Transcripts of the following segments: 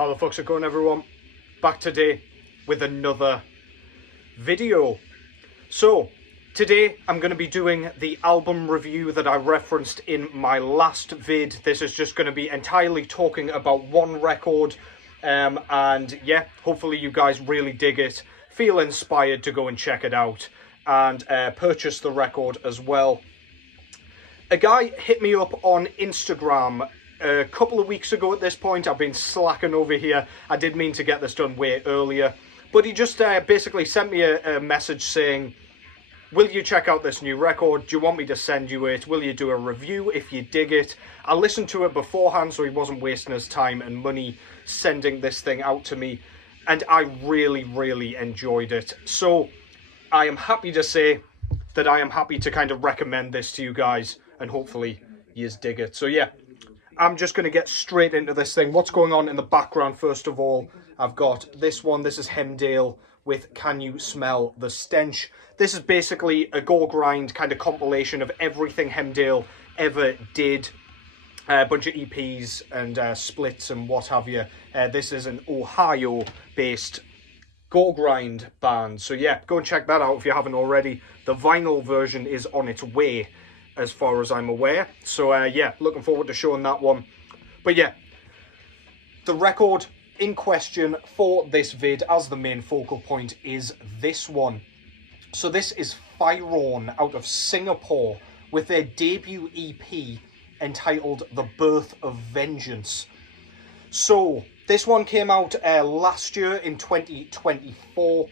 How the fuck's it going, everyone? Back today with another video. So today I'm going to be doing the album review that I referenced in my last vid. This is just going to be entirely talking about one record, and yeah, hopefully you guys really dig it, feel inspired to go and check it out, and purchase the record as well. A guy hit me up on Instagram a couple of weeks ago at this point. I've been slacking over here. I did mean to get this done way earlier. But he just basically sent me a message saying, will you check out this new record? Do you want me to send you it? Will you do a review if you dig it? I listened to it beforehand, so he wasn't wasting his time and money sending this thing out to me. And I really enjoyed it. So I am happy to say that I am happy to kind of recommend this to you guys. And hopefully you dig it. So yeah, I'm just going to get straight into this thing. What's going on in the background, first of all? I've got this one. This is Hemdale with Can You Smell the Stench? This is basically a gore grind kind of compilation of everything Hemdale ever did. A bunch of EPs and splits and what have you. This is an Ohio-based gore grind band. So yeah, go and check that out if you haven't already. The vinyl version is on its way, as far as I'm aware. So yeah, looking forward to showing that one. But yeah, the record in question for this vid as the main focal point is this one. So this is Fyraun out of Singapore with their debut EP entitled The Birth of Vengeance. So this one came out last year in 2024.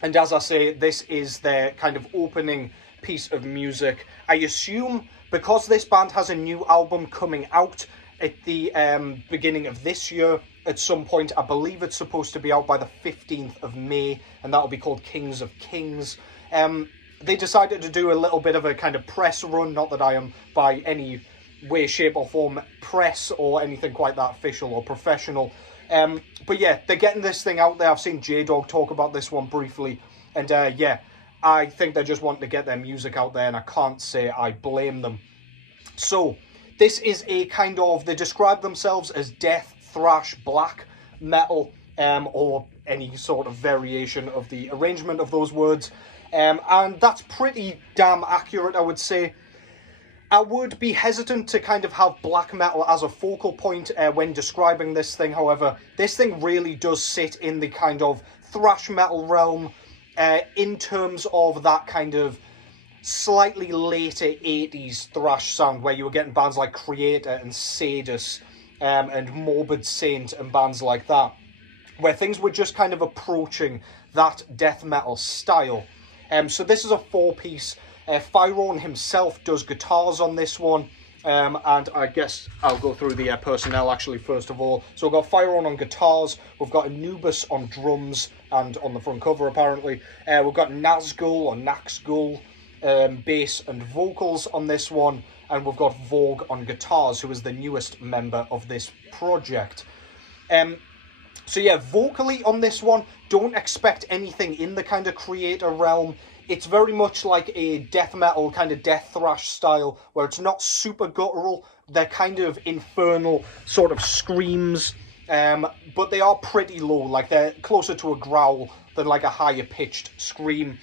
And as I say, this is their kind of opening piece of music. I assume because this band has a new album coming out at the beginning of this year at some point. I believe it's supposed to be out by the 15th of May, and that'll be called Kings of Kings. They decided to do a little bit of a kind of press run, not that I am by any way, shape or form press or anything quite that official or professional. But yeah, they're getting this thing out there. I've seen J-Dog talk about this one briefly, and yeah, I think they're just wanting to get their music out there, and I can't say I blame them. So this is a kind of, they describe themselves as death, thrash, black metal, or any sort of variation of the arrangement of those words. And that's pretty damn accurate, I would say. I would be hesitant to kind of have black metal as a focal point when describing this thing. However, this thing really does sit in the kind of thrash metal realm, in terms of that kind of slightly later 80s thrash sound, where you were getting bands like Creator and Sadus, and Morbid Saint and bands like that, where things were just kind of approaching that death metal style. So this is a four-piece. Fyraun himself does guitars on this one, and I guess I'll go through the personnel actually first of all. So we've got Fyraun on guitars, we've got Anubis on drums, and on the front cover apparently. We've got Nazgul or Naxgul, bass and vocals on this one, and we've got Vogue on guitars, who is the newest member of this project. So yeah, vocally on this one, don't expect anything in the kind of Creator realm. It's very much like a death metal kind of death thrash style, where it's not super guttural. They're kind of infernal sort of screams, but they are pretty low. Like, they're closer to a growl than like a higher pitched scream.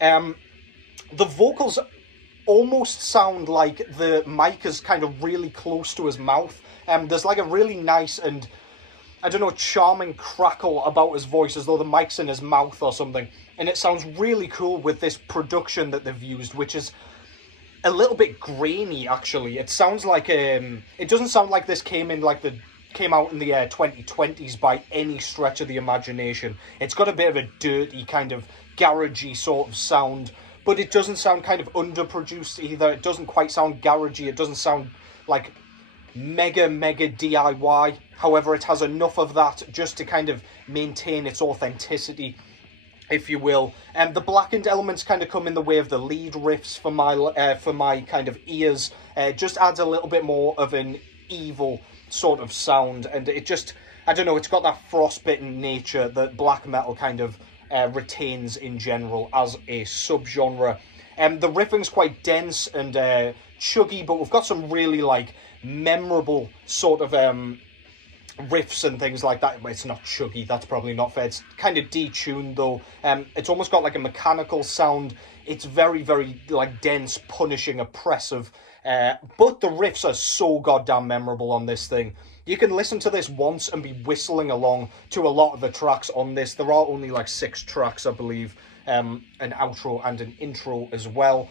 The vocals almost sound like the mic is kind of really close to his mouth. There's like a really nice and, I don't know, charming crackle about his voice, as though the mic's in his mouth or something. And it sounds really cool with this production that they've used, which is a little bit grainy, actually. It sounds like, it doesn't sound like this came out in the 2020s by any stretch of the imagination. It's got a bit of a dirty, kind of garagey sort of sound, but it doesn't sound kind of underproduced either. It doesn't quite sound garagey. It doesn't sound like mega DIY. However, it has enough of that just to kind of maintain its authenticity, if you will. And the blackened elements kind of come in the way of the lead riffs for my kind of ears. Just adds a little bit more of an evil sort of sound, and it just, I don't know, it's got that frostbitten nature that black metal kind of retains in general as a subgenre. The riffing's quite dense and chuggy, but we've got some really like memorable sort of riffs and things like that. It's not chuggy, that's probably not fair. It's kind of detuned though. It's almost got like a mechanical sound. It's very, very like dense, punishing, oppressive. But the riffs are so goddamn memorable on this thing. You can listen to this once and be whistling along to a lot of the tracks on this. There are only like 6 tracks, I believe. An outro and an intro as well.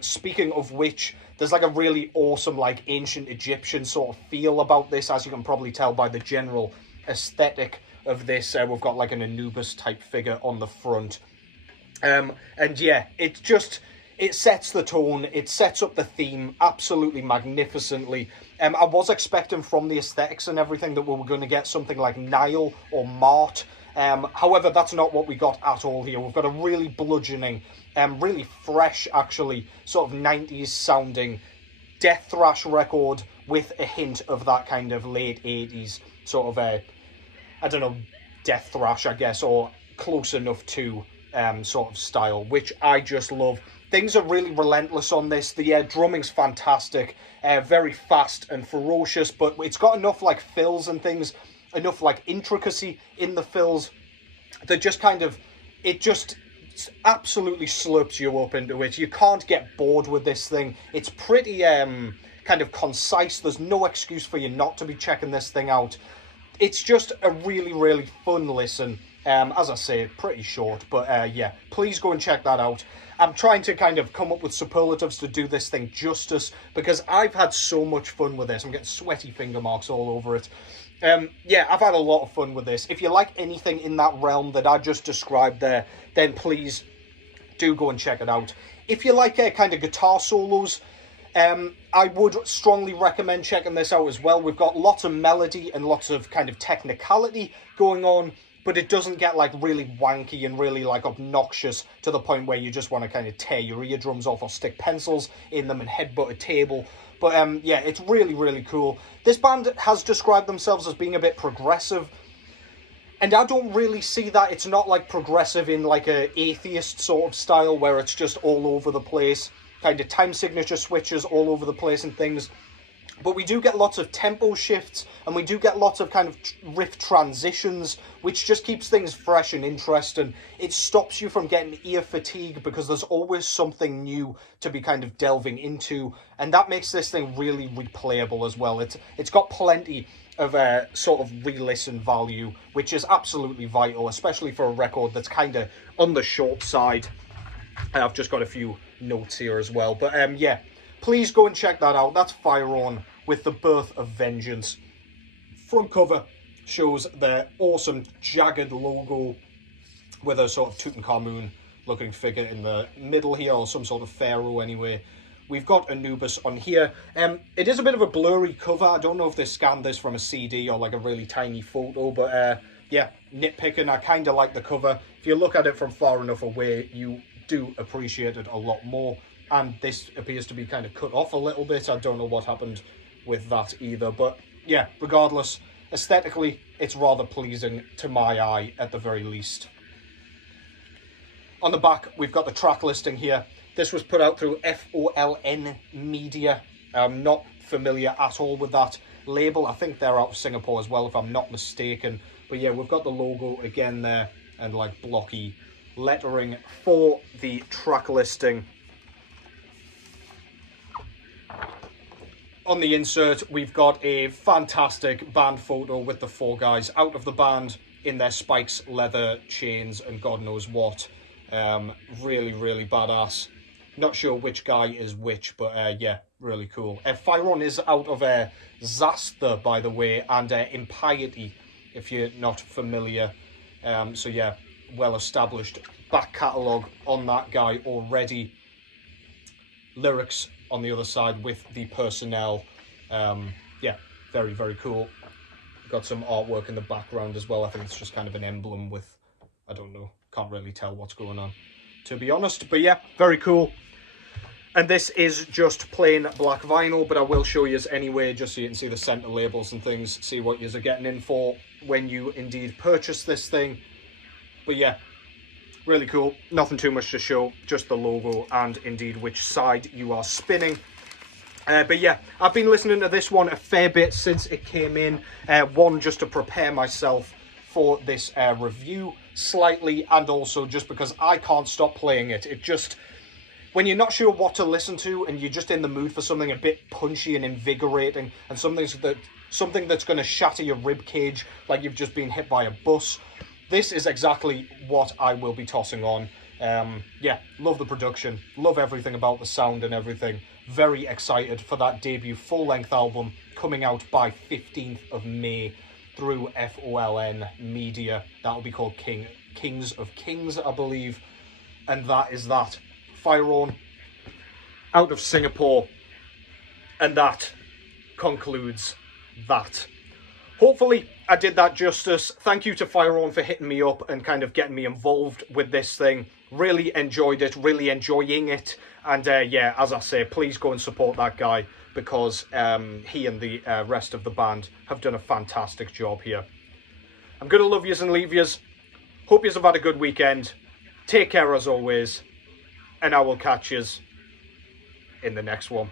Speaking of which, there's like a really awesome like ancient Egyptian sort of feel about this, as you can probably tell by the general aesthetic of this. We've got like an Anubis type figure on the front. And yeah, it sets the tone, it sets up the theme absolutely magnificently. I was expecting from the aesthetics and everything that we were going to get something like Nile or Mart. However, that's not what we got at all here. We've got a really bludgeoning, really fresh, actually, sort of 90s sounding death thrash record with a hint of that kind of late 80s sort of, I don't know, death thrash, I guess, or close enough to sort of style, which I just love. Things are really relentless on this. The drumming's fantastic, very fast and ferocious, but it's got enough like fills and things, enough like intricacy in the fills that just kind of, it just absolutely slurps you up into it. You can't get bored with this thing. It's pretty kind of concise. There's no excuse for you not to be checking this thing out. It's just a really, really fun listen. As I say, pretty short, but yeah, please go and check that out. I'm trying to kind of come up with superlatives to do this thing justice, because I've had so much fun with this. I'm getting sweaty finger marks all over it. Yeah, I've had a lot of fun with this. If you like anything in that realm that I just described there, then please do go and check it out. If you like kind of guitar solos, I would strongly recommend checking this out as well. We've got lots of melody and lots of kind of technicality going on, but it doesn't get like really wanky and really like obnoxious to the point where you just want to kind of tear your eardrums off or stick pencils in them and headbutt a table. But yeah, it's really, really cool. This band has described themselves as being a bit progressive, and I don't really see that. It's not like progressive in like a atheist sort of style where it's just all over the place, kind of time signature switches all over the place and things. But we do get lots of tempo shifts, and we do get lots of kind of riff transitions, which just keeps things fresh and interesting. It stops you from getting ear fatigue because there's always something new to be kind of delving into, and that makes this thing really replayable as well. It's got plenty of sort of re-listen value, which is absolutely vital, especially for a record that's kind of on the short side. I've just got a few notes here as well, but yeah. Please go and check that out. That's Fyraun with The Birth of Vengeance. Front cover shows their awesome jagged logo with a sort of Tutankhamun looking figure in the middle here, or some sort of pharaoh anyway. We've got Anubis on here. It is a bit of a blurry cover. I don't know if they scanned this from a CD or like a really tiny photo, but yeah, nitpicking. I kind of like the cover. If you look at it from far enough away, you do appreciate it a lot more. And this appears to be kind of cut off a little bit. I don't know what happened with that either. But yeah, regardless, aesthetically, it's rather pleasing to my eye at the very least. On the back, we've got the track listing here. This was put out through FOLN Media. I'm not familiar at all with that label. I think they're out of Singapore as well, if I'm not mistaken. But yeah, we've got the logo again there and like blocky lettering for the track listing. On the insert, we've got a fantastic band photo with the 4 guys out of the band in their spikes, leather, chains, and God knows what. Really, really badass. Not sure which guy is which, but yeah, really cool. Fyraun is out of Zaster, by the way, and Impiety, if you're not familiar. So yeah, well-established back catalogue on that guy already. Lyrics on the other side with the personnel. Yeah, very, very cool. Got some artwork in the background as well. I think it's just kind of an emblem with, I don't know, can't really tell what's going on, to be honest. But yeah, very cool. And this is just plain black vinyl, but I will show you anyway, just so you can see the center labels and things, see what you're getting in for when you indeed purchase this thing. But yeah, really cool. Nothing too much to show, just the logo and indeed which side you are spinning. But yeah, I've been listening to this one a fair bit since it came in. One, just to prepare myself for this review slightly, and also just because I can't stop playing it. It just, when you're not sure what to listen to and you're just in the mood for something a bit punchy and invigorating, and something that's going to shatter your rib cage like you've just been hit by a bus, this is exactly what I will be tossing on. Yeah, love the production, love everything about the sound and everything. Very excited for that debut full-length album coming out by 15th of May through FOLN Media. That'll be called Kings of Kings, I believe. And that is that. Fyraun, out of Singapore. And that concludes that. Hopefully I did that justice. Thank you to Fyraun for hitting me up and kind of getting me involved with this thing. Really enjoyed it, really enjoying it. And yeah, as I say, please go and support that guy, because he and the rest of the band have done a fantastic job here. I'm going to love yous and leave yous. Hope yous have had a good weekend. Take care as always. And I will catch yous in the next one.